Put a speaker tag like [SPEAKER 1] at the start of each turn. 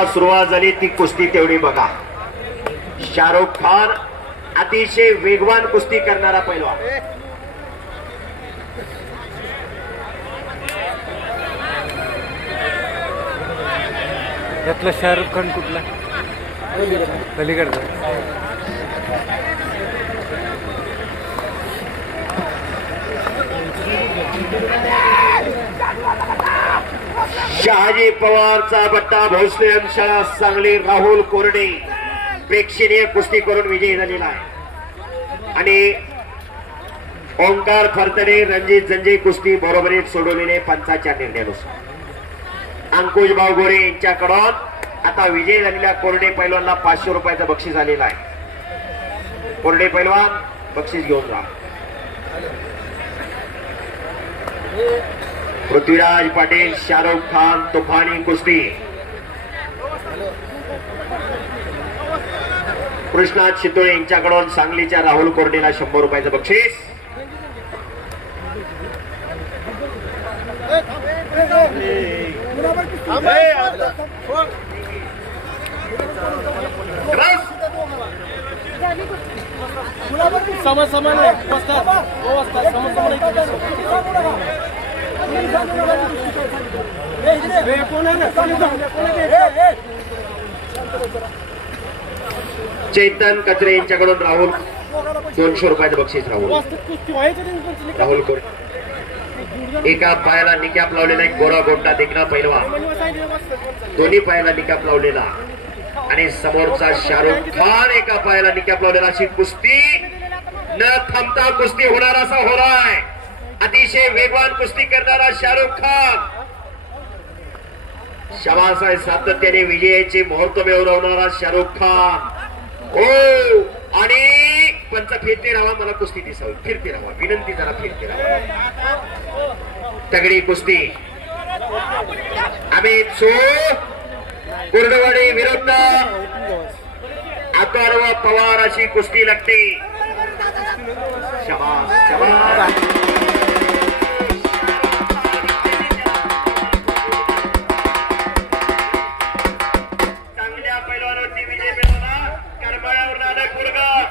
[SPEAKER 1] जेव्हा सुरुवात झाली ती कुस्ती तेवढी बघा. शाहरुख खान अतिशय वेगवान कुस्ती करणारा पैलवान.
[SPEAKER 2] त्यातला शाहरुख खान कुठला? पलीकडचा.
[SPEAKER 1] शहाजी पवारचा बट्टा भोसले अंशा सांगली राहुल कोरडे. प्रेक्षणीय कुस्ती करून विजयी झालेला आहे. आणि ओंकार फरतडे रणजित जंजे कुस्ती बरोबरीत सोडवलेले पंचाच्या निर्णयानुसार. अंकुश भाऊ गोरे यांच्याकडून आता विजय झालेल्या कोरडे पैलवानला पाचशे रुपयाचं बक्षीस आलेलं आहे. कोरडे पैलवान बक्षीस घेऊन जा. पृथ्वीराज पाटील शाहरुख खान तुफानी कुस्ती. कृष्णा शितोळे यांच्याकडून सांगलीच्या राहुल कोरडेला शंभर रुपयाचं बक्षीस. बस.
[SPEAKER 3] समान
[SPEAKER 1] चैतन कचरे यांच्याकडून राहुल दोनशे रुपयाचं बक्षीस राहुल. राहुल एका पायाला निकॅप लावलेला एक गोरा गोंडा
[SPEAKER 3] देखला पहिलवा
[SPEAKER 1] दोन्ही पायाला निकाप लावलेला. आणि समोरचा शाहरुख खान एका पायाला निकाप लावलेला. अशी कुस्ती न थांबता कुस्ती होणार असा होणार. अतिशय वेगवान कुस्ती करणारा शाहरुख खान. शबासाहेब सातत्याने विजयाचे मुहूर्त मिळवणारा शाहरुख खान. हो आणि पंच फिरते राहा मला कुस्ती दिसावी. फिरते राहा विनंती जरा फिरते राहा तगडी कुस्ती. आम्ही सो कुर्डवाडी विरुद्ध. अथर्व पवार अशी कुस्ती लागते शबास शबास குடுகார்